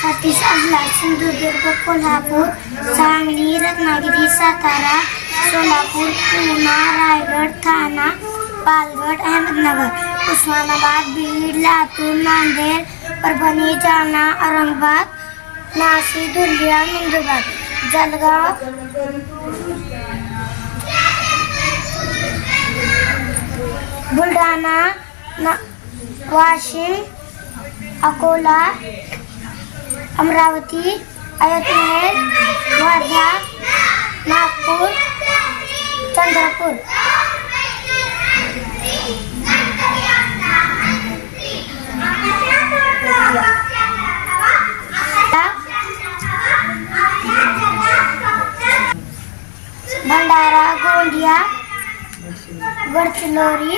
Chhattisgarh, Sindhudurg, Kolhapur, Sangli, Ratnagiri, Satara, Solapur, Poona, Raigad, Thana, Palghar, Ahmednagar, Osmanabad, Beed, Latur, Nanded, Parbhani, Jalna, Aurangabad, Nashik, धुळ्यान, Nandurbar, Jalgaon, Buldhana, Washim, Akola, Amravati, Yavatmal, Wardha, Nagpur, Chandrapur. Bhandara, Gondia, Gadchiroli,